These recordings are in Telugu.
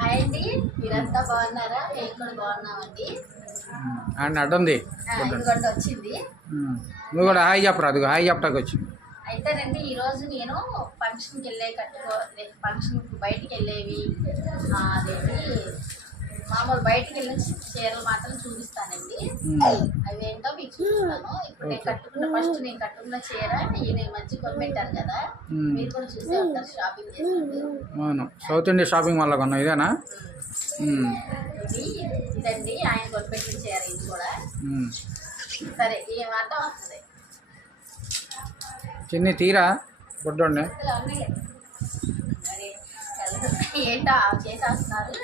హాయ్ అండి, మీరంతా బాగున్నారా? మేము కూడా బాగున్నామండి. అండ్ అడ్డుంది ఇదిగోండి వచ్చింది. నువ్వు కూడా హాయ్ చెప్పరా, అది హాయ్ చెప్పడానికి వచ్చింది. అయితేనండి ఈరోజు నేను ఫంక్షన్కి ఫంక్షన్కి బయటికి వెళ్ళేవి అదేంటి మామూలు బయటికి వెళ్ళిన చీరలు మాత్రం చూపిస్తానండి. అవేంటో మీకు చూపిస్తాను. ఇప్పుడు నేను కట్టుకున్న చీర ఈయన మంచి కొనిపెట్టారు కదా, మీరు కూడా చూసే ఉంటారు షాపింగ్ చేసింది. అవును, సౌత్ ఇండియా షాపింగ్ మాల్లో కొన్నా ఇదేనా? ఇదండి ఆయన కొనిపెట్టిన చీర. ఇది కూడా సరే ఏ మాట వస్తుంది. చిన్ని తీరా గుడ్డోండి మరి ఏంటో చేసేస్తున్నారు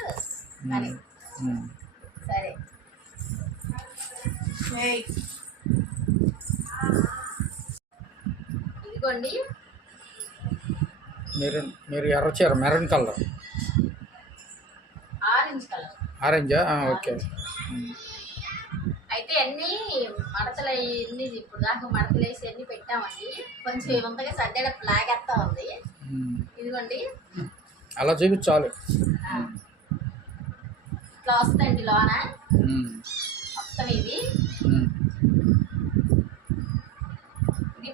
అని. సరే ఇదిగోండి, మీరు ఎర్ర చీర మెరూన్ కలర్, ఆరెంజ్ కలర్. ఆరెంజా? ఓకే. అయితే అన్నీ మడతలు అన్ని ఇప్పుడు దాకా మడతలు వేసి అన్ని పెట్టామండి. కొంచెం ఏమంతగా సడ్డ ఫ్లాగ్ వేస్తా ఉంది. ఇదిగోండి అలా చూపించాలి. ఇట్లా వస్తుందండి లోన మొత్తం. ఇది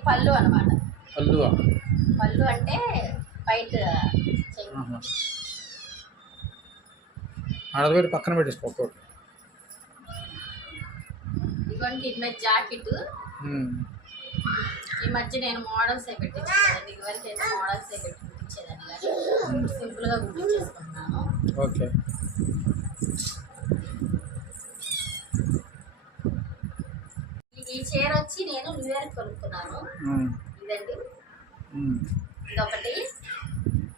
పళ్ళు అనమాట. పళ్ళు అంటే వైట్ ఆడబెట్టి పక్కన పెట్టేసుకో. ఇదిగోండి ఇది మీద జాకెట్. ఈ మధ్య నేను మోడల్స్ పెట్టించాను. ఇదివరకు అయితే మోడల్స్ పెట్టించేదాన్ని కానీ సింపుల్గా గుర్తించేసుకుంటున్నాను. ఓకే. ఈ చీర వచ్చి నేను న్యూ ఇయర్ కొనుక్కున్నాను. ఇదండి ఇదొకటి.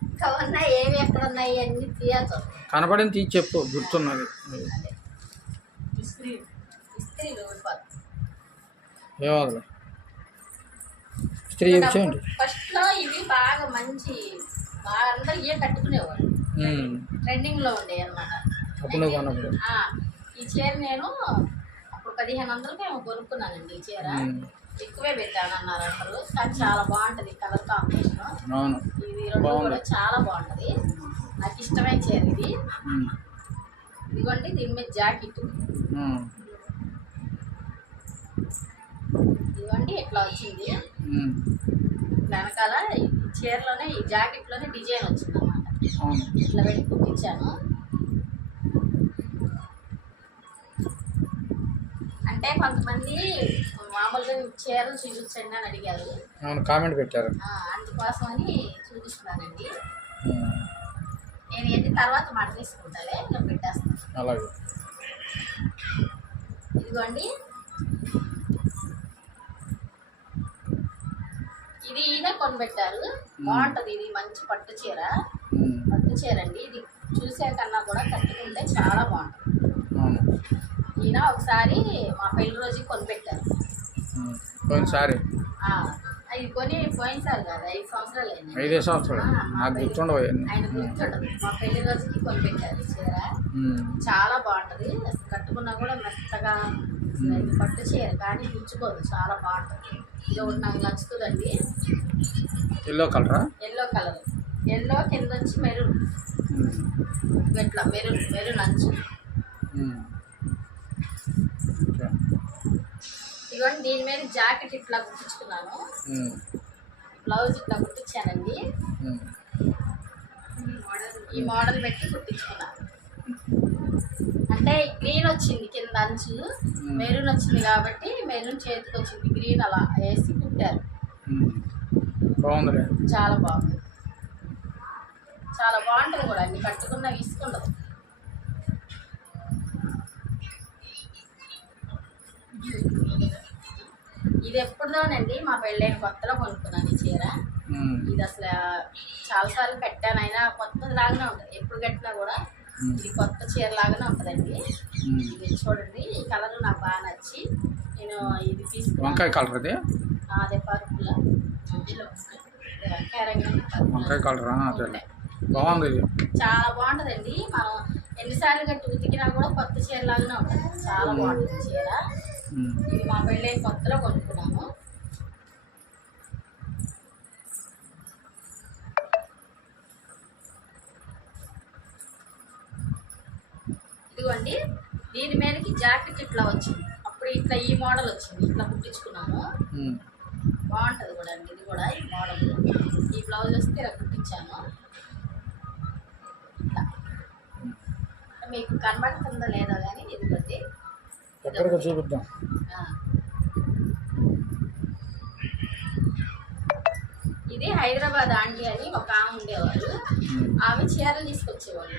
ఇంకా ఉన్నాయి, ఏవి ఎక్కడ ఉన్నాయి అన్ని తీయాల్సి వస్తుంది. కనపడింది తీసి చెప్పు, గుర్తున్నది. ఇస్త్రీలు ఏమవుతుంది స్త్రీ చేయండి. ఫస్ట్ లో ఇవి బాగా మంచి బాగా అందరూ ఇవే కట్టుకునేవాళ్ళు, ట్రెండింగ్ లో ఉండేవి అనమాట. అప్పుడు ఈ చీర నేను అప్పుడు 1500కి ఏమో కొనుక్కున్నానండి. ఈ చీర ఎక్కువే పెట్టాను అన్నారు అందరూ, కానీ చాలా బాగుంటది కలర్ కాంబినేషన్. ఇది రెండు కూడా చాలా బాగుంటది. నాకు ఇష్టమైన చీర ఇది. ఇదిగోండి దీని మీద జాకెట్. ఇదిగోండి ఇట్లా వచ్చింది. వెనకాల చీరలోనే ఈ జాకెట్ లోనే డిజైన్ వచ్చింది అనమాట. ఇట్లా పెట్టి కుట్టించాను. అంటే కొంతమంది మామూలుగా చీరలు చూపించండి అని అడిగారు, కామెంట్ పెట్టారు. అందుకోసమని చూపిస్తున్నానండి. నేను ఏంటి తర్వాత మాట తీసుకుంటాలే, నేను పెట్టేస్తాను. అలాగే. ఇదిగోండి ఇది ఈయన కొనిపెట్టారు. బాగుంటది. ఇది మంచి పట్టు చీర. పట్టు చీర అండి. ఇది చూసే కన్నా కూడా కట్టుకుంటే చాలా బాగుంటుంది. ఈయన ఒకసారి మా పెళ్లి రోజుకి కొనిపెట్టారు. అది కొని పోయినసారి కాదు, 5 సంవత్సరాలు అయింది. 5 సంవత్సరాలు నాకు గుర్తుండవు. ఆయన గుర్తుండదు. మా పెళ్లి రోజుకి కొనిపెట్టారు చీర. చాలా బాగుంటది. అసలు కట్టుకున్నా కూడా మెత్తగా పట్టు చీర కానీ గుచ్చుకోదు. చాలా బాగుంటుంది. ఇది ఒకటి నాకు నచ్చుతుందండి. ఎల్లో కలరా? Yellow colour. ఎల్లో కింద వచ్చి మెరూన్. ఇట్లా మెరూన్ అంచు. ఇదిగోండి దీని మీద జాకెట్ ఇట్లా కుట్టించుకున్నాను. బ్లౌజ్ ఇట్లా కుట్టించానండి. ఈ మోడల్ పెట్టి కుట్టించుకున్నాను. అంటే గ్రీన్ వచ్చింది కింద అంచు, మెరూన్ వచ్చింది కాబట్టి మెరూన్ చేతికి వచ్చింది. గ్రీన్ అలా వేసి కుట్టారు. బాగుంది. చాలా బాగుంది. చాలా బాగుంటుంది కూడా. అన్ని కట్టుకున్న ఇసుకుండదు. ఇది ఎప్పుడుదోనండి మా పెళ్ళైన కొత్తలో కొనుక్కున్నాను ఈ చీర. ఇది అసలు చాలాసార్లు కట్టాను, అయినా కొత్తది లాగానే ఉంటుంది. ఎప్పుడు కట్టినా కూడా ఇది కొత్త చీర లాగానే ఉంటుందండి. ఇది చూడండి, ఈ కలర్ నాకు బాగా నచ్చి నేను ఇది తీసుకున్నాను. వంకాయ కలర్ అది? అదే పర్పుల్ వంకాయ కలర్ బాగుంది. చాలా బాగుంటుందండి. మనం ఎన్నిసార్లు కట్టి ఉతికినా కూడా కొత్త చీర లాగానే ఉంటుంది. చాలా బాగుంటుంది చీర. ఇది మా పెళ్ళైన కొత్తలో కొనుక్కున్నాను. ఇదిగోండి దీని మీదకి జాకెట్ ఇట్లా వచ్చింది. అప్పుడు ఇట్లా ఈ మోడల్ వచ్చింది, ఇట్లా కుట్టించుకున్నాము. బాగుంటుంది కూడా అండి ఇది కూడా. ఈ మోడల్ ఈ బ్లౌజ్ వస్తే ఇలా కుట్టించాను. ఇట్లా మీకు కనబడుతుందో లేదో కానీ ఇదిగోండి ఎక్కడికి చూపిద్దాం. ఇది హైదరాబాద్ ఆంటీ అని ఒక ఆమె ఉండేవారు. ఆమె చీరలు తీసుకొచ్చేవాళ్ళు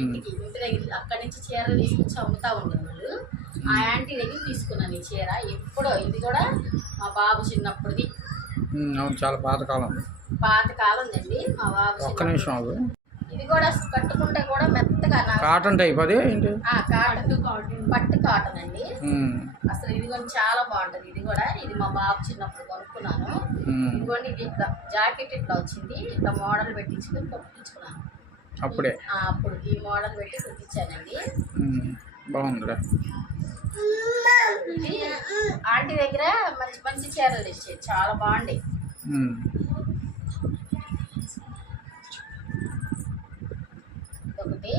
ఇంటి దగ్గర. అక్కడి నుంచి చీరలు తీసుకొచ్చి అమ్ముతా ఉండేవాళ్ళు. ఆ ఆంటీ దగ్గర తీసుకున్నాను ఈ చీర. ఎప్పుడో ఇది కూడా మా బాబు చిన్నప్పుడుది. అవును, చాలా పాతకాలం. పాతకాలం అండి మా బాబు. ఒక్క నిమిషం అవి. ఇది కూడా కట్టుకుంటే కూడా మెత్తగా కాటన్ టైప్ అది ఏంటి? పట్టు కాటన్ అండి. అసలు ఇది కూడా చాలా బాగుంటది. ఇది కూడా ఇది మా బాబు చిన్నప్పుడు కొనుక్కున్నాను. ఇదిగోండి ఇది ఇట్లా జాకెట్ ఇట్లా వచ్చింది. ఇట్లా మోడల్ పెట్టించుకొని కుట్టించుకున్నాను అప్పుడే. అప్పుడు ఈ మోడల్ పెట్టి కుట్టించానండి. బాగుందిరా. ఇది ఆంటీ దగ్గర మంచి మంచి చీరలు తెచ్చేది, చాలా బాగుండే. ఒకటి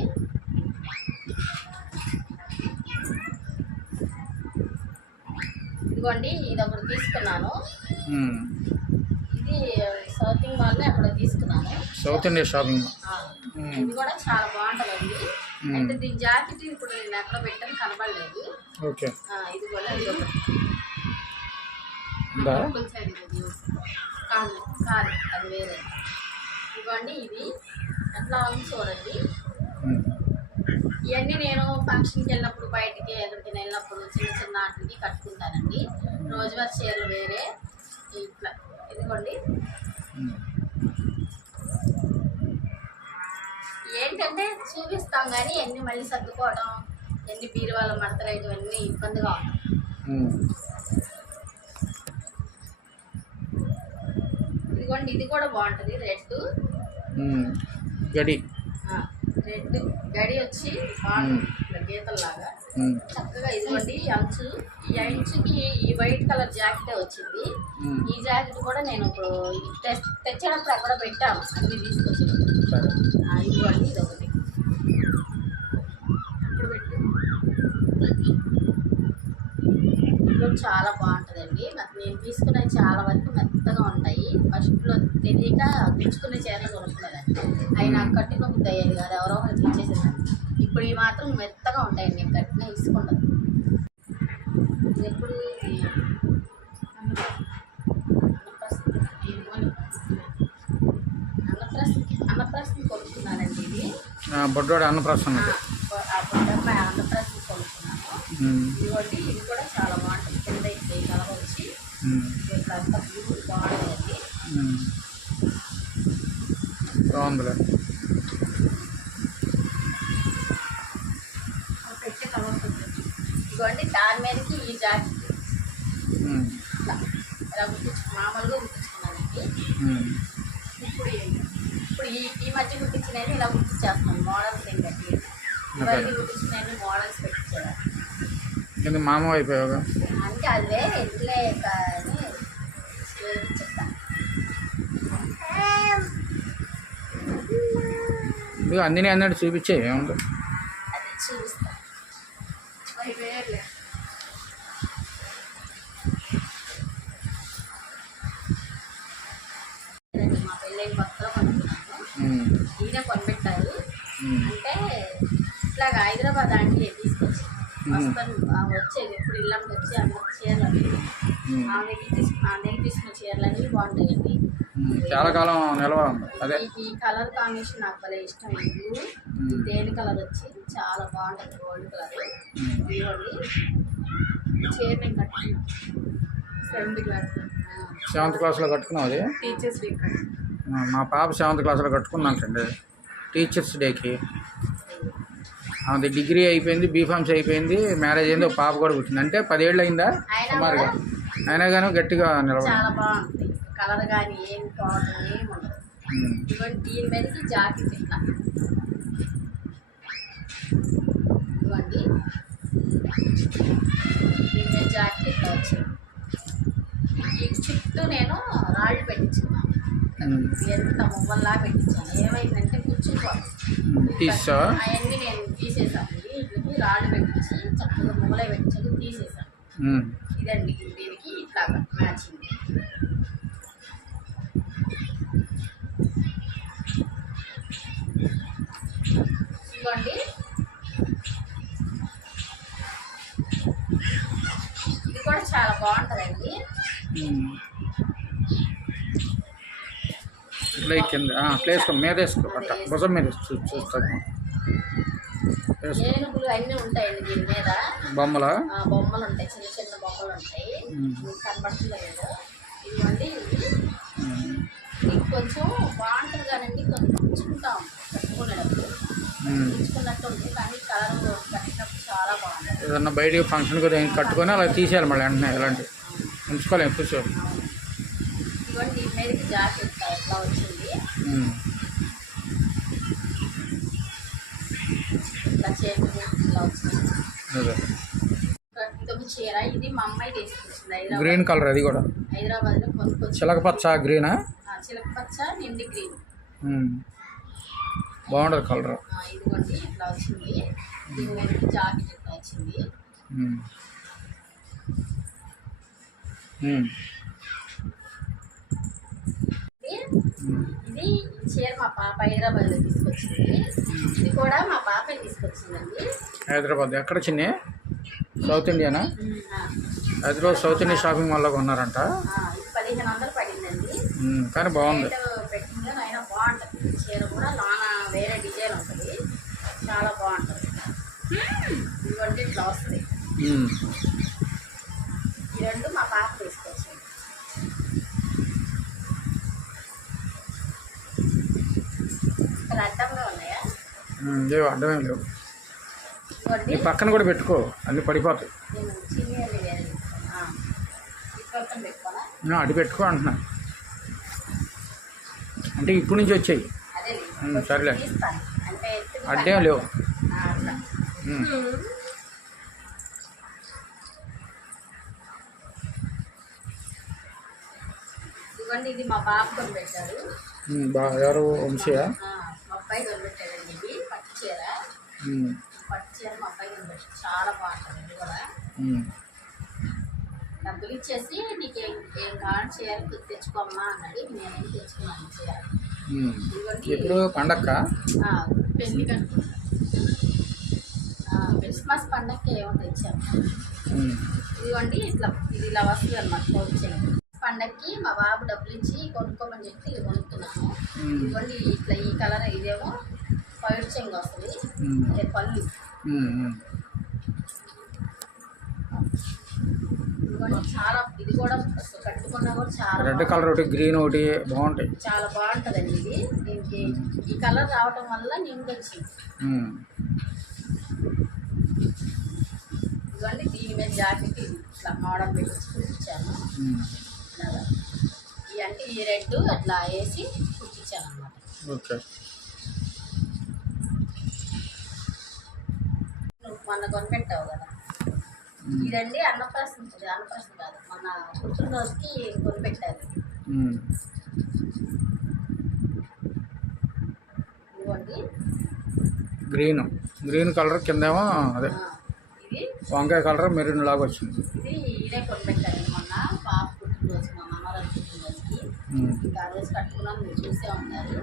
ఇదిగోండి ఇది ఒకటి తీసుకున్నాను. ఇది సౌత్ మాల్లో అక్కడ తీసుకున్నాను. South India shopping. ఇది కూడా చాలా బాగుంటుందండి. అంటే దీని జాకెట్ ఇప్పుడు నేను ఎక్కడ పెట్టాను కనబడలేదు. ఓకే. ఇది కూడా ఇది ఒకటి కాదు అది వేరే. ఇదిగోండి ఇది ఎట్లా ఉంది చూడండి. ఇవన్నీ నేను ఫంక్షన్కి వెళ్ళినప్పుడు, బయటికి ఎక్కడికి వెళ్ళినప్పుడు చిన్న చిన్న వాటికి కట్టుకుంటానండి. రోజువారీ చీరలు వేరే ఇట్లా. ఇదిగోండి ఏంటంటే చూపిస్తాం కానీ ఎన్ని మళ్ళీ సర్దుకోవడం, ఎన్ని బీరువాళ్ళ మడతలు ఇవన్నీ ఇబ్బందిగా ఉంటుంది. ఇదిగోండి ఇది కూడా బాగుంటుంది. రెడ్ గడి రెడ్ గడి వచ్చి బాగుంటుంది గీతల్లాగా చక్కగా. ఇదిగోండి అంచు, ఈ అంచుకి ఈ వైట్ కలర్ జాకెటే వచ్చింది. ఈ జాకెట్ కూడా నేను ఇప్పుడు తెచ్చేటప్పుడు అక్కడ పెట్టాను, అన్ని తీసుకొచ్చాను. ఇదిగోండి ఇది ఒకటి అక్కడ పెట్టు. ఇది చాలా బాగుంటుందండి. నాకు నేను తీసుకున్నవి చాలా వరకు మెత్తగా ఉంటాయి. ఫస్ట్లో తెలియక తెచ్చుకునే చీరలు కొనుక్కునేదాన్ని. అవి నాకు కట్టిన బుద్ధి అయ్యేది కాదు, ఎవరో ఒకరికి ఇచ్చేసేదాన్ని. ఇప్పుడు ఇవి మాత్రం మెత్తగా ఉంటాయండి, నేను కట్టిన ఇసుకుండదు. ఇది ఎప్పుడు అన్నప్రస్థం కొనుక్కున్నానండి. ఇది బొడ్డోడు అన్నప్రస్థం. అన్నప్రస్థం కొనుక్కున్నాను. ఇదిగోండి ఇది కూడా చాలా బాగుంటుంది. కింద అయితే కలర్ వచ్చి ఇట్లా అంతా బ్యూటిఫుల్ బాగుంటుందండి. బాగుందిలే. పెట్టే కలర్ ఇదిగోండి దాని మీదకి ఈ జాకెట్ ఇట్లా ఇలా మామూలుగా కుట్టించుకున్నానండి. ఇప్పుడు ఈ మధ్య కుట్టించినవి ఇలా కుట్టించేస్తాను. మోడల్స్ ఏంటంటే ఇవన్నీ కుట్టించినవి మోడల్స్ పెట్టించారు. ఎందుకు మామ అయిపోయావుగా అంటే అదే ఇట్లే కానీ చెప్తాను. ఇక అన్నీ అన్నట్టు చూపించే ఏముంది. అది చూపిస్తాను. అవి వేర్లే. మా పెళ్ళైన కొత్తలో కొనుక్కున్నాను. ఈయన కొనిపెట్టారు. అంటే ఇట్లాగా హైదరాబాద్ ఆంటీ తీసుకొచ్చి వస్తాను వచ్చేది ఎప్పుడు ఇళ్ళకి వచ్చి అందరికి చీరలు ఆమె దగ్గర తీసుకున్న చీరలు అనేవి బాగుంటాయండి. చాలా కాలం నిల్వ. అదే ఈ కలర్ కాంబినేషన్ నాకు భలే ఇష్టం. ఇది తేలి కలర్ వచ్చి చాలా బాగుంటుంది, గోల్డ్ కలర్. ఇదిగోండి చీర నేను కట్టుకున్నాను. 7th క్లాస్లో కట్టుకున్నాం. అది టీచర్స్ డే. మా పాప 7th క్లాస్లో కట్టుకున్నాంటండి టీచర్స్ డేకి. అది డిగ్రీ అయిపోయింది, బీఫామ్స్ అయిపోయింది, మ్యారేజ్ అయింది, ఒక పాప కూడా పుట్టింది. అంటే 10 ఏళ్ళు అయిందా సుమారుగా. అయినా కానీ గట్టిగా నిలబడి చాలా బాగుంటుంది. కలర్ కానీ ఏం కావడం ఏమి ఉండదు. ఇదిగోండి దీని మీదకి జాకెట్ ఇట్లా. ఇదిగోండి దీని మీద జాకెట్ ఇట్లా వచ్చింది. ఈ చుట్టూ నేను రాళ్ళు పెట్టించుకున్నాను. ఎంత మువ్వల్లా పెట్టించాను. ఏమైందంటే కూర్చుకోవాలి. తీసా అవన్నీ నేను తీసేసాను. వీటికి రాళ్ళు పెట్టించి చక్కగా మూలే పెట్టించి తీసేసాను. ఉమ్. ఇదండి దీనికి ఇట్లాగా మ్యాచింగ్. ఇదిగోండి ఇది కూడా చాలా బాగుంటుందండి. ఇట్లా కింద వేసుకో, మీద వేసుకో, అట్ట భుజం మీద చూస్తాను. ఏనుగులు అన్నీ ఉంటాయండి దీని మీద. బొమ్మలా? బొమ్మలు ఉంటాయి, చిన్న చిన్న బొమ్మలు ఉంటాయి. మీకు కనబడుతుంది. ఇదిగోండి ఇది కొంచెం బాగుంటుంది కానండి, కొంచెం పుచ్చుకుంటాం కట్టుకునేటప్పుడు పుచ్చుకున్నట్టు ఉంటుంది, కానీ కలర్ కట్టినప్పుడు చాలా బాగుంటుంది. ఏదన్నా బయటికి ఫంక్షన్ కూడా కట్టుకొని అలా తీసేయాలి మళ్ళీ వెంటనే, ఇలాంటి ఉంచుకోలేము కూర్చోవాలి. ఇదిగోండి దీని మీదకి జాకెట్ ఎట్లా వచ్చింది, ఇట్లా చేతులు ఇట్లా వచ్చింది. ఇదొక చీర, ఇది మా అమ్మాయి తీసుకొచ్చింది గ్రీన్ కలర్, అది కూడా హైదరాబాద్లో కొనుక్కొచ్చి. చిలకపచ్చ గ్రీనా? చిలకపచ్చ నిండి గ్రీన్, బాగుంటుంది కలర్. ఇదిగోండి ఇట్లా వచ్చింది. దీని మీద జాకెట్ ఇట్లా వచ్చింది. ఇది చీర మా పాప హైదరాబాద్లో తీసుకొచ్చింది. ఇది కూడా మా పాపే తీసుకొచ్చిందండి. హైదరాబాద్ ఎక్కడ చిన్న? South Indiana? Hyderabad south India shopping మాల్లో కొన్నారంట. 1500 పడిందండి. కానీ బాగుంది, పెట్టింది అయినా బాగుంటుంది. చీర కూడా లోన వేరే డిజైన్ ఉంటుంది, చాలా బాగుంటుంది. ఇదిగోండి ఇట్లా వస్తుంది. ఈ రెండు మా పాప తీసుకొచ్చింది. ఇక్కడ అడ్డంగా ఉన్నాయా? లేవు, అడ్డమేం లేవు. ఈ పక్కన కూడా పెట్టుకో, అన్నీ పడిపోతాయి. అటు పెట్టుకో అంటున్నా, అంటే ఇప్పుడు నుంచి వచ్చాయి. సరేలే, అడ్డేం లేవు. ఇదిగోండి ఇది మా బాబు కొని పెట్టాడు. ఎవరు? వంశీయా? మా అబ్బాయి కొని పెట్టాడండి. ఇది పట్టు చీర, పట్టు చీర మా అబ్బాయి కొని పెట్టాడు, చాలా బాగుంటుంది. ఇది కూడా డబ్బులు ఇచ్చేసి నీకు ఏం కావాలి చీర తెచ్చుకోమ్మా అన్నది. నేనేం తెచ్చుకున్నాను చీర. ఇప్పుడు పండగ పెళ్లి కనుకుంటా, క్రిస్మస్ పండగకి ఏమో తెచ్చాము. ఇదిగోండి ఇట్లా ఇది ఇలా వస్తుంది అన్నమాట. వచ్చాను పండగకి మా బాబు డబ్బులు ఇచ్చి కొనుక్కోమని చెప్పి ఇది కొనుక్కున్నాము. ఇదిగోండి ఇట్లా ఈ కలర్, ఇదేమో వైట్ చెంగు వస్తుంది, అదే పళ్ళు. ఇదిగోండి చాలా, ఇది కూడా కట్టుకున్నా కూడా చాలా రెడ్ కలర్ ఒకటి, గ్రీన్ ఒకటి బాగుంటాయి, చాలా బాగుంటుందండి. ఇది దీనికి ఈ కలర్ రావటం వల్ల నిండు వచ్చింది. ఇదిగోండి దీని మీద జాకెట్ ఇట్లా మోడల్ పెట్టి కుట్టించాను. ఇవంటే ఈ రెడ్ అట్లా వేసి కుట్టించాను అన్నమాట. ఓకే, నువ్వు మొన్న కొనిపెట్టావు కదా, ఇదండి అన్నప్రాసం కాదు, మన పుట్టినరోజుకి కొనిపెట్టారు. ఇదిగోండి గ్రీన్ కలర్ కిందేమో అదే ఇది వంకాయ కలర్ మెరూన్ లాగా వచ్చింది. ఇది ఇదే కొనిపెట్టారండి మొన్న పాప పుట్టినరోజు, మా మనవరాలు పుట్టినరోజుకి. ఇంకా ఆ రోజు కట్టుకున్నాను, మీరు చూసే ఉంటారు.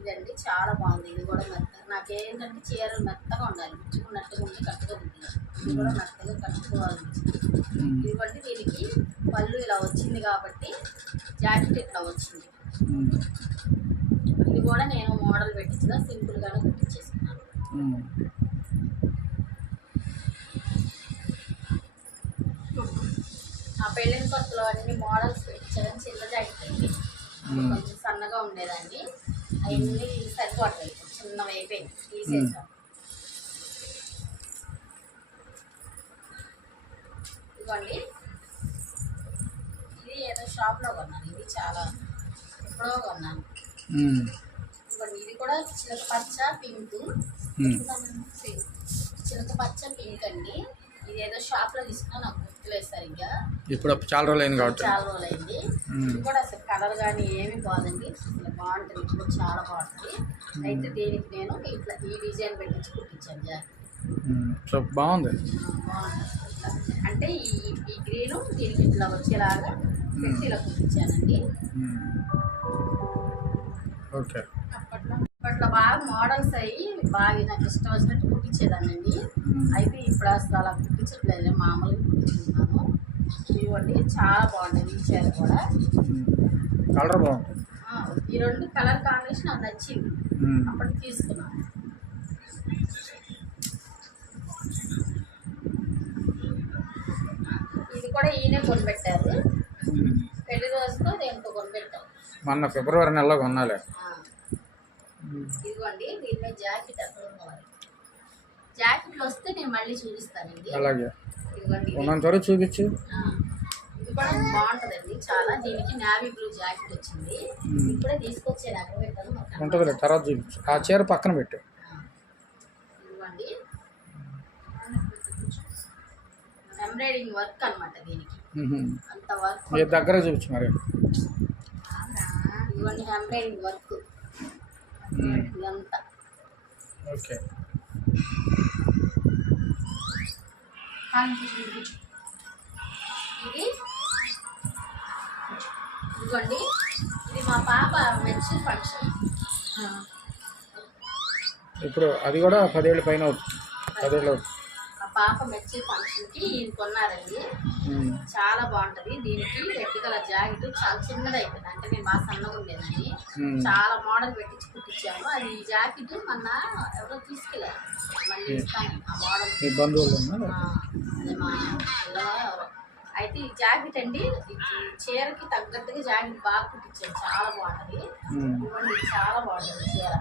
ఇదండి చాలా బాగుంది. ఇది కూడా మెత్తగా, నాకేంటంటే చీరలు మెత్తగా ఉండాలి, పుచ్చుకున్నట్టుగా ఉండి కట్టుగా ఉంటుంది. ఇది కూడా మెత్తగా కట్టుకోవాలి. ఇదిగోండి దీనికి పళ్ళు ఇలా వచ్చింది కాబట్టి జాకెట్ ఇట్లా వచ్చింది. ఇది కూడా నేను మోడల్ పెట్టించిన సింపుల్గానే కుట్టించేసుకున్నాను. ఆ పెళ్ళిన కొత్తలో అన్ని మోడల్స్ పెట్టించాలని చిన్న జాకెట్ అండి, కొంచెం సన్నగా ఉండేదాన్ని. అవన్నీ సరిపోవట్లేదు, చిన్నవి అయిపోయింది, తీసేసాం. ఇదిగోండి ఇది ఏదో షాప్లో కొన్నాను, ఇది చాలా ఎప్పుడో కొన్నాను. ఇదిగోండి ఇది కూడా చిలకపచ్చ పింక్, చిలకపచ్చ పింక్ అండి. ఇది ఏదో షాప్లో తీసుకున్నా, నాకు గుర్తులేదు సరిగ్గా, ఇప్పుడు చాలా రోజులు అయింది కాబట్టి. చాలా రోజులు అయింది. ఇది కూడా అసలు కలర్ కానీ ఏమీ బాగుందండి, అసలు బాగుంటుంది. ఇప్పుడు చాలా బాగుంటుంది. అయితే దీనికి నేను ఇట్లా ఈ డిజైన్ పెట్టించి కుట్టించాను జాకెట్. సో బాగుంది. బాగుంది. అంటే ఈ గ్రీను దీనికి ఇట్లా వచ్చేలాగా పెట్టి ఇలా కుట్టించానండి. ఓకే. అప్పట్లో బాగా మోడల్స్ అయ్యి బాగా నాకు ఇష్టం వచ్చినట్టు కుట్టించేదానండి. అయితే ఇప్పుడు అసలు అలా కుట్టించట్లేదు, మామూలుగా కుట్టించుకుంటున్నాను. ఇవ్వండి చాలా బాగుంటుంది ఈ చీర కూడా. కలర్ బాగుంటుంది. ఈ రెండు కలర్ కాంబినేషన్ నాకు నచ్చింది, అప్పటి తీసుకున్నాను. ఇది కూడా ఈయనే కొనిపెట్టారు, పెళ్లి రోజుతో దేంతో కొనిపెట్టారు. మొన్న ఫిబ్రవరి నెలలో కొనాలి. ఇదిగోండి దీని మీద జాకెట్ ఎక్కడ ఉన్నవారు, జాకెట్లు వస్తే నేను మళ్ళీ చూపిస్తానండి. అలాగే ఇదిగోండి ఉన్నంత వరకు చూపించు. ఇది కూడా బాగుంటుందండి చాలా. దీనికి నావీ బ్లూ జాకెట్ వచ్చింది, ఇప్పుడే తీసుకొచ్చాను, అక్కడ పెట్టాను ఉంటుంది, తర్వాత చూపించు. ఆ చీర పక్కన పెట్టు. ఇదిగోండి ఎంబ్రాయిడింగ్ వర్క్ అనమాట దీనికి, అంత వర్క్ దగ్గర చూపించు మరి. ఇదిగోండి ఎంబ్రాయిడింగ్ వర్క్ ఇదంతా. ఓకే. ఇది ఇదిగోండి ఇది మా పాప మెచ్యూర్ ఫంక్షన్. ఇప్పుడు అది కూడా 10 ఏళ్ళ పైన అవుతుంది. 10 ఏళ్ళు అవుతుంది. మా పాప మెచ్యూర్ ఫంక్షన్కి ఇది కొన్నారండి, చాలా బాగుంటుంది. దీనికి రెడ్ కలర్ జాకెట్ చాలా చిన్నది అయిపోయింది, అంటే నేను బాగా సన్నగా ఉండేదని చాలా మోడల్ పెట్టించి కుట్టించాము. అది ఈ జాకెట్ మొన్న ఎవరో తీసుకెళ్ళారు, మళ్ళీ ఇస్తాను ఆ మోడల్. మీ బంధువులు అదే మా పిల్లలు ఎవరో. అయితే ఈ జాకెట్ అండి చీరకి తగ్గట్టుగా జాకెట్ బాగా కుట్టించాను, చాలా బాగుంటుంది. ఇవ్వండి ఇది చాలా బాగుంటుంది చీర.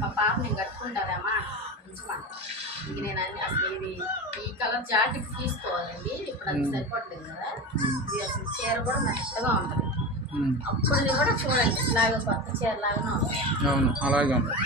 మా పాప నేను కట్టుకుంటారేమా ఉంచమంట. ఇంక నేను అన్ని అసలు ఇది ఈ కలర్ జాకెట్ తీసుకోవాలండి, ఇప్పుడు అది సరిపోవట్లేదు కదా. ఇది అసలు చీర కూడా మెత్తగా ఉంటుంది. అప్పుడు కూడా చూడండి ఇలాగ కొత్త చీర లాగానే ఉంటుంది. అవును అలాగే ఉంది.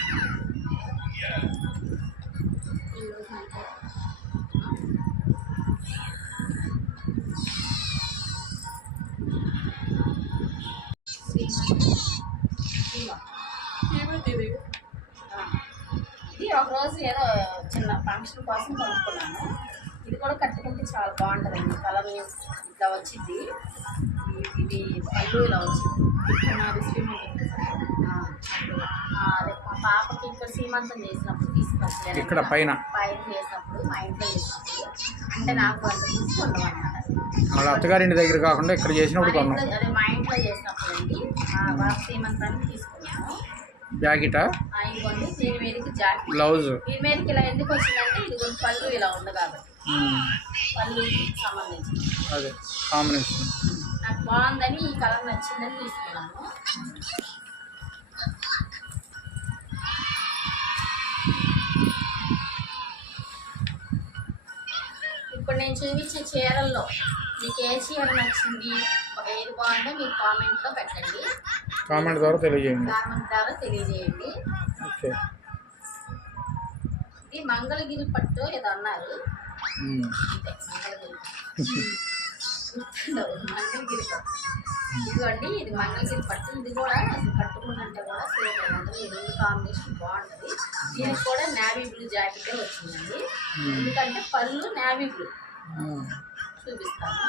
ఇది ఒకరోజు ఏదో చిన్న ఫంక్షన్ కోసం కొనుక్కున్నాను. ఇది కూడా కట్టుకుంటే చాలా బాగుంటుందండి, కలర్ ఇట్లా వచ్చింది. ఇది పళ్ళు ఇలా వచ్చింది. నాది శ్రీమంతం, అదే మా పాపకి ఇక్కడ శ్రీమంతం చేసినప్పుడు తీసుకొచ్చాను. ఇక్కడ పైన చేసినప్పుడు మా ఇంట్లో చేసినప్పుడు అంటే నాకు అంత తీసుకుంటాం అనమాట. వాళ్ళ అత్తగారింటి దగ్గర కాకుండా ఇక్కడ చేసినప్పుడు కొన్నాం. అదే మా ఇంట్లో చేసినప్పుడు అండి మా బాబు శ్రీమంతానికి తీసుకున్నాను. జాకెటా? ఇదిగోండి దీని మీదకి జాకెట్, బ్లౌజ్ దీని మీదకి ఇలా ఎందుకు వచ్చిందంటే ఇది కొంచెం పళ్ళు ఇలా ఉంది కాబట్టి పళ్ళు సంబంధించి అదే కాంబినేషన్ నాకు బాగుందని ఈ కలర్ నచ్చిందని తీసుకున్నాను. ఇప్పుడు నేను చూపించే చీరల్లో మీకు ఏ చీర నచ్చింది, ఏది బాగుందో మీరు కామెంట్లో పెట్టండి, కామెంట్ ద్వారా తెలియజేయండి. ఓకే. ఇది మంగళగిరి పట్టు ఏదో అన్నారు, మంగళగిరి పట్టు. ఇదిగోండి ఇది మంగళగిరి పట్టు. ఇది కూడా అసలు కట్టుకుంటే కూడా సూపర్ ఉంటుంది. ఈ రెండు కాంబినేషన్ బాగుంటుంది. దీనికి కూడా నావీ బ్లూ జాకెటే వచ్చిందండి, ఎందుకంటే పళ్ళు నావీ బ్లూ. చూపిస్తాను,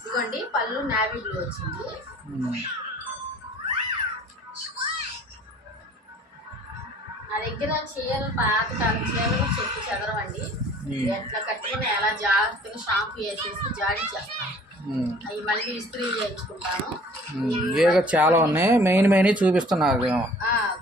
ఇదిగోండి పళ్ళు నావీ బ్లూ వచ్చింది. నా దగ్గర చీరలు పాతకాలం చీరలు చెప్పి చదరవండి, ఎట్లా కట్టుకుని ఎలా జాగ్రత్తగా షాంపూ వేసేసి జాడి చేస్తాను. అవి మళ్ళీ ఇస్త్రీ చేయించుకుంటాను. చాలా ఉన్నాయి, మెయిన్ చూపిస్తున్నారు.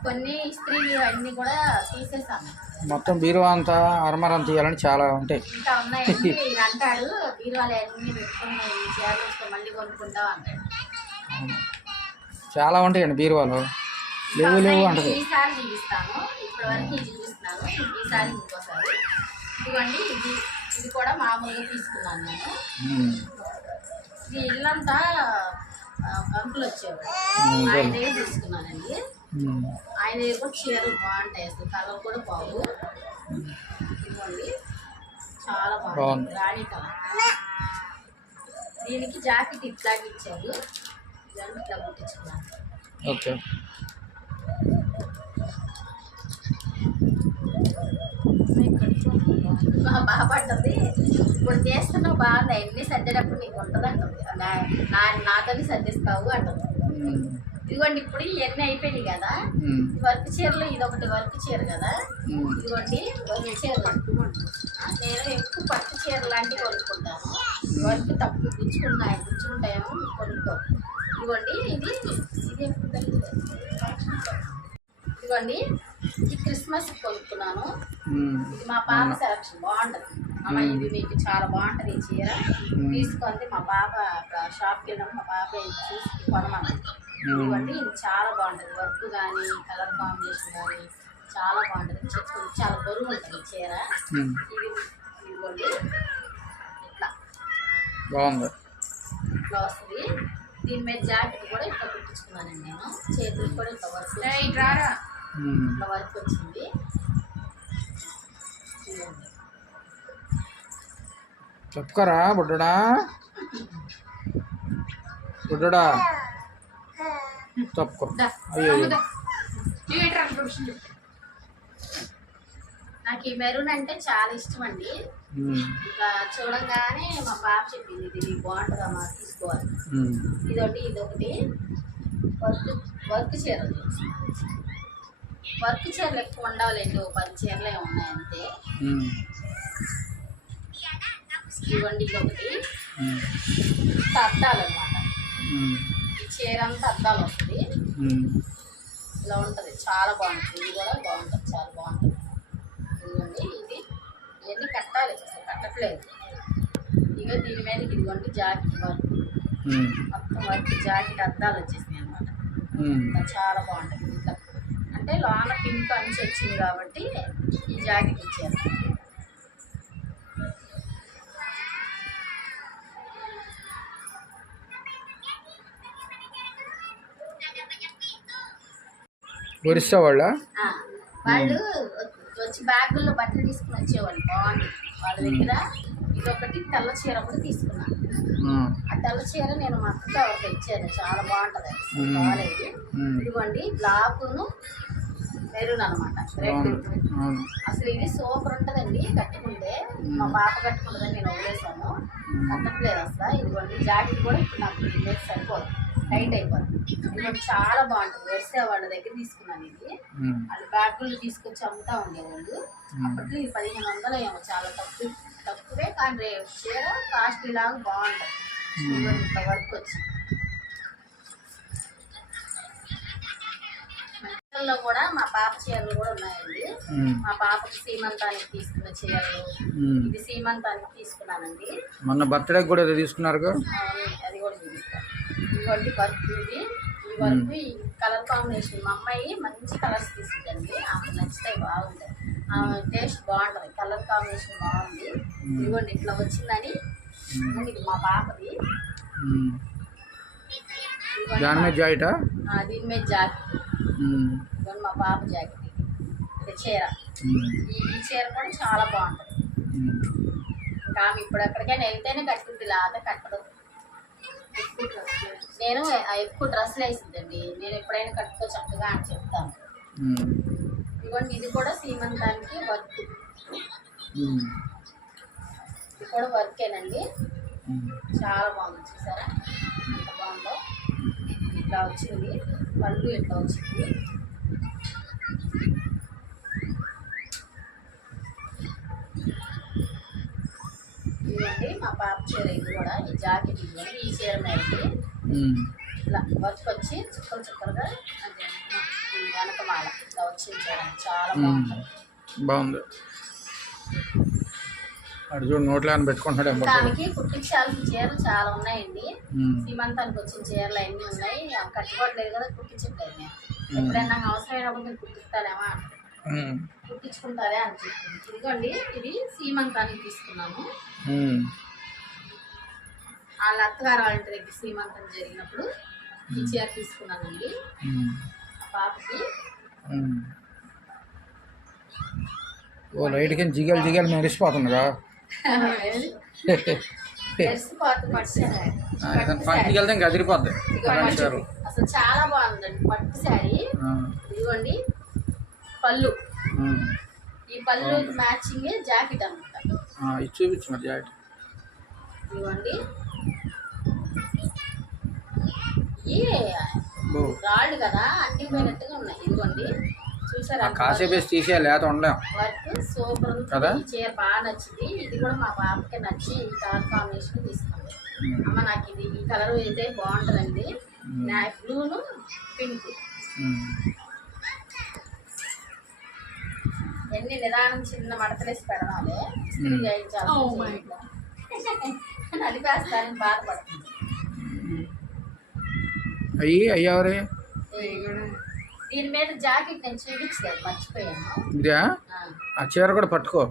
కొన్ని ఇస్త్రీలు అన్నీ కూడా తీసేసాను. మొత్తం బీరువా అంతా అరమర అంతా తీయాలని చాలా ఉంటాయి, ఇంకా ఉన్నాయండి. ఈయన అంటాడు బీరువాలు అన్నీ పెట్టుకుని చీరలు వస్తే మళ్ళీ కొనుక్కుంటావు అంటాడు. చాలా ఉంటాయండి బీరువాలో, లేవు అంటది. ఈసారి చూపిస్తాను, ఇప్పటి వరకు చూపిస్తున్నాను, ఈసారి ఇంకోసారి. ఇదిగోండి ఇది కూడా మామూలుగా తీసుకున్నాను నేను. ఈ ఇల్లంతా కంకులు వచ్చేవాడు, ఆయన దగ్గర తీసుకున్నానండి. ఆయన దగ్గర కూడా చీరలు బాగుంటాయి, అసలు కలర్ కూడా బాగు. ఇదిగోండి చాలా బాగుంది, రాణి కలర్. దీనికి జాకెట్ ఇట్లాగే ఇచ్చారు, ఇదంతా ఇట్లా కుట్టించుకున్నాను. ఓకే. పాప అంటుంది ఇప్పుడు చేస్తున్నావు బాగుంది ఎన్ని సర్దేటప్పుడు నీకు ఉంటుంది అంటుంది నాతోని సర్దిస్తావు అంటుంది. ఇదిగోండి ఇప్పుడు ఇవన్నీ అయిపోయినాయి కదా, వర్క్ చీరలు ఇదొకటి వర్క్ చీర కదా, ఇదిగోండి వర్క్ చీరలు. నేను ఎక్కువ పట్టు చీర లాంటివి కొనుక్కుంటాను, వర్క్ తక్కువ గుచ్చుకుంటాయేమో కొనుక్కో. ఇదిగోండి ఇది ఇదిగోండి ఇది క్రిస్మస్ కొనుక్కున్నాను. ఇది మా పాప సెలక్షన్ బాగుంటుంది అమ్మ, ఇది మీకు చాలా బాగుంటుంది ఈ చీర తీసుకుంది. మా పాప షాప్కి వెళ్ళాము, మా పాప చూసి కొనమన్నది. ఇదిగోండి ఇది చాలా బాగుంటుంది, వర్క్ కానీ కలర్ కాంబినేషన్ కానీ చాలా బాగుంటుంది. చాలా బరువు ఉంటుంది చీర. ఇది ఇదిగోండి ఇట్లా బాగుంది, ఇట్లా వస్తుంది. దీని మీద జాకెట్ కూడా ఇట్లా కుట్టించుకున్నానండి నేను, చేతులకు కూడా ఇట్లా వర్క్ ఇట్లా వర్క్ వచ్చింది. చెప్పుకోరా బుడ్డడా, బుడ్డడా తప్పుకో. అయ్యో నాకు ఈ మెరూన్ అంటే చాలా ఇష్టం అండి. ఇట్లా చూడంగానే మా పాప చెప్పింది ఇది బాగుంటుందమ్మా తీసుకోవాలి. ఇదొకటి వర్క్ చీరలు. వర్క్ చీరలు ఎక్కువ ఉండవాలండి, 10 చీరలే ఉన్నాయంతే. ఇవ్వండి ఇదొకటి అద్దాలు అనమాట, ఈ చీర అంతా అద్దాలు వస్తుంది. ఇలా ఉంటుంది, చాలా బాగుంటుంది. ఇది కూడా బాగుంటుంది, చాలా బాగుంటుంది. ఇదిగోండి ఇది ఇవన్నీ కట్టాలి, కట్టట్లేదు. ఇక దీని మీద ఇదిగోండి జాకెట్ వర్క్, మొత్తం వర్క్ జాకెట్ అద్దాలు వచ్చేసినాయి అనమాట. చాలా బాగుంటుంది. ఇట్లా అంటే లోన పింక్ అంచు వచ్చింది కాబట్టి ఈ జాకెట్ ఇచ్చారు. ఒరిస్సా వాళ్ళు వచ్చి బ్యాగుల్లో బట్టలు తీసుకుని వచ్చేవాళ్ళు, బాగుంది వాళ్ళ దగ్గర. ఇదొకటి తెల్ల చీర కూడా తీసుకున్నాను. ఆ తెల్ల చీర నేను మా అక్కతో ఒకటి ఇచ్చాను, చాలా బాగుంటుంది, బాగాలేదు. ఇదిగోండి బ్లాకును మెరూన్ అనమాట, రెడ్. అసలు ఇది సూపర్ ఉంటుందండి కట్టుకుంటే. మా పాప కట్టుకుంటుందని నేను వదిలేసాను, కట్టట్లేదు అసలు. ఇదిగోండి జాకెట్ కూడా ఇప్పుడు నాకు ఇది సరిపోదు, టైట్ అయిపోతుంది. ఇదిగోండి చాలా బాగుంటుంది. వరిసే వాళ్ళ దగ్గర తీసుకున్నాను ఇది. వాళ్ళు బ్యాగులు తీసుకొచ్చి అమ్ముతా ఉండేవాళ్ళు. అప్పట్లో ఇది 1500 ఏమో, చాలా తక్కువే. కానీ రేపు చీర కాస్ట్లీ లాగా బాగుంటుంది. ఇంత వర్క్ వచ్చి లో కూడా మా పాప చీరలు కూడా ఉన్నాయండి. మా పాపకి సీమంతానికి తీసుకున్న చీరలు, ఇది సీమంతానికి తీసుకున్నానండి. మొన్న బర్త్డే కూడా తీసుకున్నారు, అది కూడా చూపిస్తాను. ఇదిగోండి వర్క్, ఇది ఈ వర్క్ ఈ కలర్ కాంబినేషన్. మా అమ్మాయి మంచి కలర్స్ తీసుకుందండి, ఆమెకు నచ్చుతాయి, బాగుంటాయి, టేస్ట్ బాగుంటుంది, కలర్ కాంబినేషన్ బాగుంది. ఇదిగోండి ఇట్లా వచ్చిందని. ఇది మా పాపది. దీని మీద జాకెటా? దీని మీద జాకెట్, ఇదిగోండి మా పాప జాకెట్. ఇది చీర, ఈ చీర కూడా చాలా బాగుంటుంది. ఇంకా ఆమె ఇప్పుడు ఎక్కడికైనా వెళ్తేనే కట్టుకుంటుంది, లేదా కట్టదు. నేను ఎక్కువ డ్రెస్సులు వేసిందండి, నేను ఎప్పుడైనా కట్టుకో చక్కగా అని చెప్తాను. ఇదిగోండి ఇది కూడా సీమంతానికి వర్క్, ఇది కూడా వర్కేనండి, చాలా బాగుంది. చూసారా ఎంత బాగుందో, ఇట్లా వచ్చింది పళ్ళు, ఇట్లా వచ్చింది. ఇదిగోండి మా పాప చీర, ఇది కూడా ఈ జాకెట్. ఇదిగోండి ఈ చీర మీద ఇట్లా వర్క్ వచ్చి చుక్కలు చుక్కలుగా వెనకమాల ఇట్లా వచ్చింది చూడండి, చాలా బాగుంటుంది. బాగుంది. అటు చూడు నోట్లో అని పెట్టుకుంటున్నాడు. దానికి కుట్టించాల్సిన చీరలు చాలా ఉన్నాయండి. సీమంతానికి వచ్చిన చీరలు అన్నీ ఉన్నాయి, కట్టుకోవట్లేదు కదా, కుట్టించట్లేదు. నేను ఎప్పుడైనా అవసరమైనప్పుడు మీరు కుట్టిస్తానేమో, కుట్టించుకుంటారే అని చెప్పింది. ఇదిగోండి ఇది సీమంతానికి తీసుకున్నాము. వాళ్ళ అత్తగారు వాళ్ళ ఇంటి దగ్గర సీమంతం జరిగినప్పుడు ఈ చీర తీసుకున్నానండి పాపకి. ఓ లైట్గా జిగలు జిగలు మెరిసిపోతుందిగా, పట్టుకి వెళ్తే ఇంకా అదిరిపోద్ది. అసలు చాలా బాగుందండి పట్టు శారీ. ఇదిగోండి పళ్ళు, ఈ పళ్ళు మ్యాచింగ్ జాకెట్ అనమాట. ఇది చూపించు మరి జాకెట్. ఇవ్వండి ఇవి రాళ్ళు కదా అంటిపోయినట్టుగా ఉన్నాయి. ఇదిగోండి చూసారా, కాసేపు వేసి తీసేయాలి, లేత ఉండలేం వర్క్ సూపర్ కదా. ఈ చీర బాగా నచ్చింది. ఇది కూడా మా పాపకి నచ్చి ఈ కలర్ కాంబినేషన్ తీసుకుంది. అమ్మ నాకు ఇది ఈ కలర్ అయితే బాగుంటుందండి, నా బ్లూను పింక్. ఎన్ని నిదానం చిన్న మడతలేసి పెడదాలే, నడిపేస్తానని బాధపడుతుంది. అయ్యవరే దీని మీద జాకెట్ నేను చూపించలేదు, మర్చిపోయాను. ఇదా ఆ చీర కూడా పట్టుకో,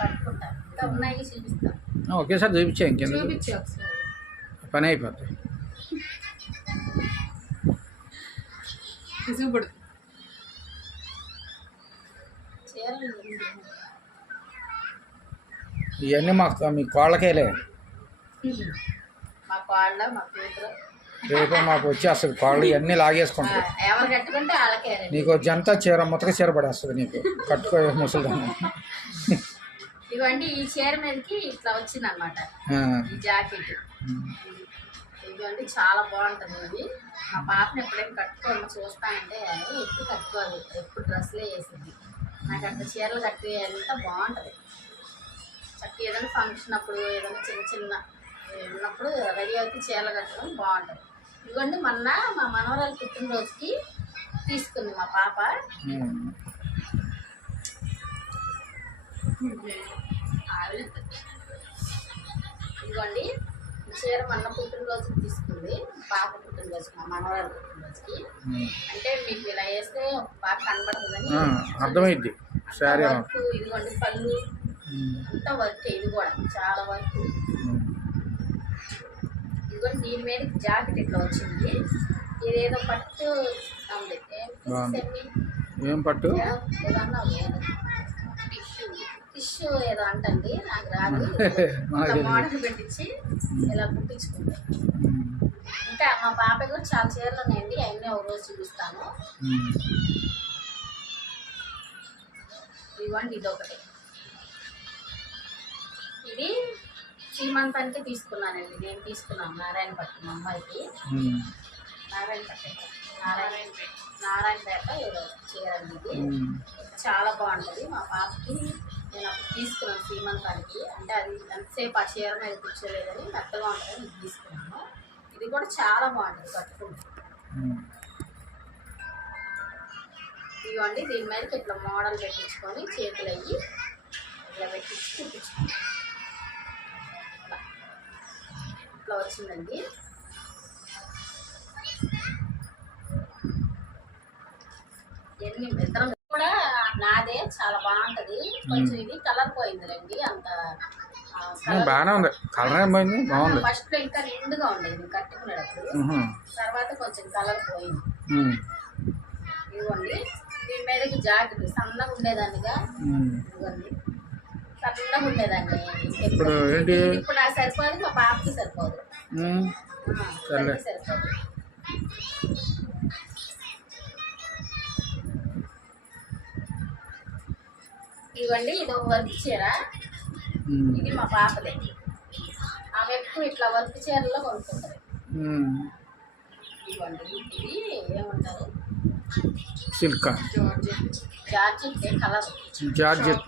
పట్టుకుంటాను. ఇంకా ఉన్నాయి చూపిస్తాను. ఒకేసారి చూపించా, ఇంకెందుకు చూపించి ఒకసారి పని అయిపోతుంది. చూపడు చీరలు ఇవన్నీ మీ కోళ్ళకేలే, మా కోళ్ళ మా కూతురు రేపు మాకు వచ్చేస్తుంది కోళ్ళు, ఇవన్నీ లాగేసుకుంటారు. ఎవరు కట్టుకుంటే వాళ్ళకే. నీకు జంతా చీర ముతక చీర పడేస్తుంది నీకు, కట్టుకో ముసలిదాన్ని. ఇవ్వండి ఈ చీర మీదకి ఇట్లా వచ్చింది అనమాట ఈ జాకెట్. ఇదిగోండి చాలా బాగుంటుంది. ఇది మా పాపని ఎప్పుడైనా కట్టుకోవాలి చూస్తానంటే ఎప్పుడు కట్టుకోవాలి, ఎప్పుడు డ్రెస్లే వేసింది. నాకు అంత చీరలు కట్టి అంతా బాగుంటుంది. చక్కగా ఏదైనా ఫంక్షన్ అప్పుడు ఏదైనా చిన్న చిన్న ఉన్నప్పుడు రెడీ అయితే చీరలు కట్టడం బాగుంటుంది. ఇదిగోండి మొన్న మా మనవరాలు పుట్టినరోజుకి తీసుకుంది మా పాప. ఇదిగోండి చీర మొన్న పుట్టినరోజుకి తీసుకుంది, పాప పుట్టినరోజుకి, మా మనవరాలు పుట్టినరోజుకి. అంటే మీకు ఇలా వేస్తే బాగా కనబడుతుందని అర్థమైంది. వర్క్ ఇదిగోండి పళ్ళు అంతా వర్క్, ఇది కూడా చాలా వర్క్. ఇదిగోండి దీని మీద జాకెట్ ఇట్లా వచ్చింది. ఇదేదో పట్టు ఉంది, ఏం పట్టు ఏదన్నా టిష్యూ ఏదో అంటండి, నాకు రాదు. మోడల్ పెట్టించి ఇలా కుట్టించుకుంటాను. ఇంకా మా పాప కూడా చాలా చీరలు ఉన్నాయండి, అవన్నీ ఒక రోజు చూపిస్తాను. ఇవ్వండి ఇదొకటి, ఇది శ్రీమంతానికి తీసుకున్నానండి. నేను తీసుకున్నాను నారాయణపట్నం, మా అమ్మాయికి నారాయణపేట ఏదో చీర అండి. ఇది చాలా బాగుంటుంది. మా పాపకి నేను అప్పుడు తీసుకున్నాను శ్రీమంతానికి, అంటే అది ఎంతసేపు ఆ చీర మీద కూర్చోలేదని మెత్తగా ఉంటుందని ఇది తీసుకున్నాను. ఇది కూడా చాలా బాగుంటుంది కట్టుకుంటే. ఇవ్వండి దీని మీదకి ఇట్లా మోడల్ పెట్టించుకొని చేతులు అయ్యి ఇట్లా పెట్టించి చూపించుకోండి. ఇట్లా వచ్చిందండి. ఎన్ని ఇద్దరం కూడా నాదే చాలా బాగుంటది. కొంచెం ఇది కలర్ పోయిందిలేండి, అంత బాగానే ఉంది. కలర్ ఏం పోయింది, బాగుంది. ఫస్ట్ లో ఇంకా నిండుగా ఉండేది కట్టుకునేటప్పుడు, తర్వాత కొంచెం కలర్ పోయింది. ఇవ్వండి దీని మీదకి జాకెట్ సన్నగా ఉండేదాన్నిగా, ఇవ్వండి సన్నగా ఉండేదాన్ని. ఇప్పుడు నాకు సరిపోదు, మా పాపకి సరిపోదు, సరిపోదు. ఇవ్వండి ఇది ఒక వర్క్ చీర, ఇది మా పాపదే. ఆమె ఎక్కువ ఇట్లా వర్క్ చీరలో కొనుక్కుంటుంది. ఇవ్వండి ఇది ఏమంటారు, silk georgette colour, georgette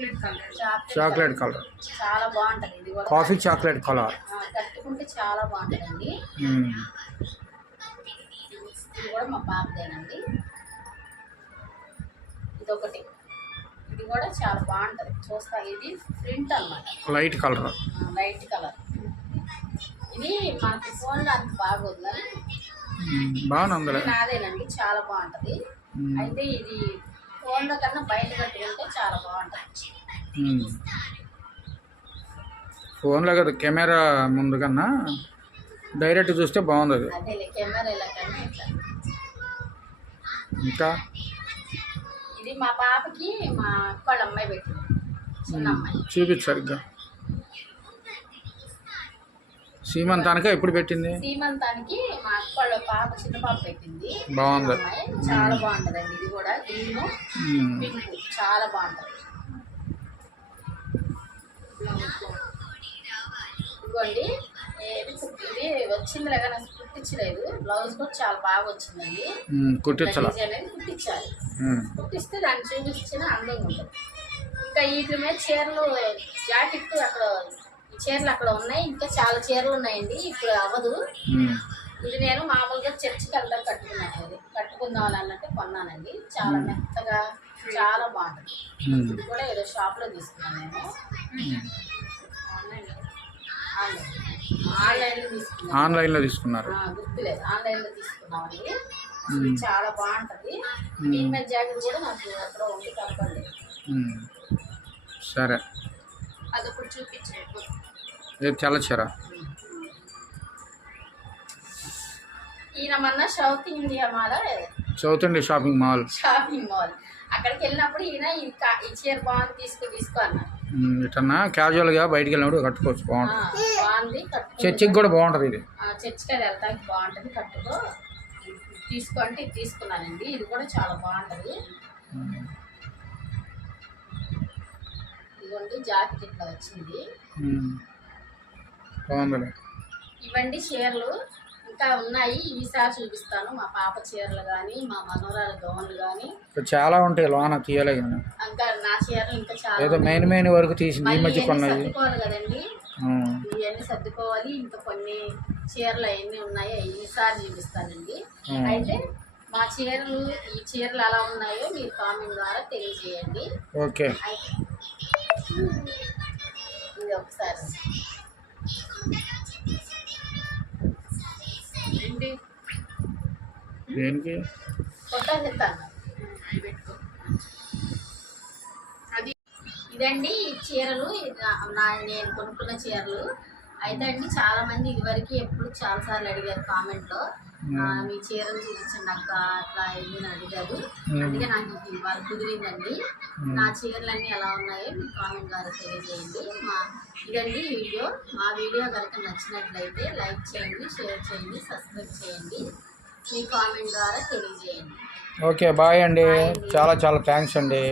chocolate colour, చాలా బాగుంటుంది. ఇది కూడా కాఫీ చాక్లెట్ కలర్, కట్టుకుంటే చాలా బాగుంటుందండి. ఇది కూడా మా పాపదేనండి. ఇదొకటి, ఇది కూడా చాలా బాగుంటుంది చూస్తా. ఇది ప్రింట్ అన్నమాట, లైట్ కలర్, లైట్ కలర్. ఇది మనకి ఫోన్లో అంత బాగోదు కానీ బాగుంది, నాదేనండి, చాలా బాగుంటుంది. అయితే ఇది ఫోన్లో కన్నా బయట కట్టుకుంటే చాలా బాగుంటుంది. ఫోన్లో కదా, కెమెరా ముందు కన్నా డైరెక్ట్ చూస్తే బాగుంది. అదే కెమెరా ఇలా కన్నా ఇట్లా. ఇంకా ఇది మా పాపకి మా అక్క వాళ్ళ అమ్మాయి పెట్టింది, చిన్న అమ్మాయి. చూపించు సరిగ్గా. సీమంతానికి ఎప్పుడు పెట్టింది? సీమంతానికి మా అక్క వాళ్ళ పాప చిన్న పాప పెట్టింది. బాగుంది, చాలా బాగుంటుందండి. ఇది కూడా గ్రీన్ పింక్ చాలా బాగుంటుంది. ఇదిగోండి ఇది వచ్చింది లేక నాకు కుట్టించలేదు. బ్లౌజ్ కూడా చాలా బాగా వచ్చిందండి. కుట్టించాలి, డిజైన్ అనేది కుట్టించాలి. కుట్టిస్తే దాన్ని చూపించిన అందంగా ఉంటుంది. ఇంకా వీటి మీద చీరలు జాకెట్ అక్కడ ఈ చీరలు అక్కడ ఉన్నాయి. ఇంకా చాలా చీరలు ఉన్నాయండి. ఇప్పుడు అవ్వదు. ఇది నేను మామూలుగా చర్చికి వెళ్దాం కట్టుకుందాం అన్నట్టు కొన్నానండి. చాలా మెత్తగా చాలా బాగుంటుంది. ఇది కూడా ఏదో షాప్లో తీసుకున్నాను నేను. ఆన్లైన్లో తీసుకున్నారు. గుర్తులేదు, ఆన్లైన్లో తీసుకున్నామండి. చాలా బాగుంటుంది. దీని మీద జాకెట్ కూడా నాకు ఎక్కడో ఉంది కనపడలేదు. సరే, అదొకటి చూపించలేదు. తెల్ల చీర ఈయన మొన్న south India mall shopping mall అక్కడికి వెళ్ళినప్పుడు ఈయన ఈ చీర బాగుంది తీసుకో అన్నారు. ఇటన్నా క్యాజువల్గా బయటికి వెళ్ళినప్పుడు కట్టుకోవచ్చు, బాగుంటుంది. బాగుంది, చర్చికి కూడా బాగుంటుంది. ఇది చర్చికి అది వెళ్తానికి బాగుంటుంది. కట్టుకో తీసుకోండి, ఇది తీసుకున్నానండి. ఇది కూడా చాలా బాగుంటుంది. ఇదిగోండి జాకెట్ ఇట్లా వచ్చింది, బాగుంది. ఇవ్వండి చీరలు ఇంకా ఉన్నాయి. ఈసారి చూపిస్తాను. మా పాప చీరలు కానీ మా మనోరాల గౌన్లు కానీ చాలా ఉంటాయి. లోన తీయలే ఇంకా నా చీరలు ఇంకా చాలా ఏదో మెయిన్ వరకు తీసి ఈ మధ్య కొన్నాయి. సర్దుకోవాలి కదండి, ఇవన్నీ సర్దుకోవాలి. ఇంకా కొన్ని చీరలు అవన్నీ ఉన్నాయి. ఈసారి చూపిస్తానండి. అయితే మా చీరలు ఈ చీరలు ఎలా ఉన్నాయో మీరు కామెంట్ ద్వారా తెలియజేయండి. ఓకే, ఇది ఒకసారి దేనికి ఫోటో చెప్తాను. అది ఇదండి ఈ చీరలు. నేను కొనుక్కున్న చీరలు. అయితే అండి చాలా మంది ఇదివరకు ఎప్పుడు చాలాసార్లు అడిగారు కామెంట్లో, మీ చీరలు చూపించండి అక్క అట్లా ఇది అడిగారు. అందుకే నాకు ఇవాళ కుదిరిందండి. నా చీరలన్నీ ఎలా ఉన్నాయో మీ కామెంట్ ద్వారా తెలియజేయండి. ఇదండి వీడియో. మా వీడియో కనుక నచ్చినట్లయితే లైక్ చేయండి, షేర్ చేయండి, సబ్స్క్రైబ్ చేయండి. మీ కామెంట్ ద్వారా తెలియజేయండి. ఓకే, బాయ్ అండి. చాలా థ్యాంక్స్ అండి.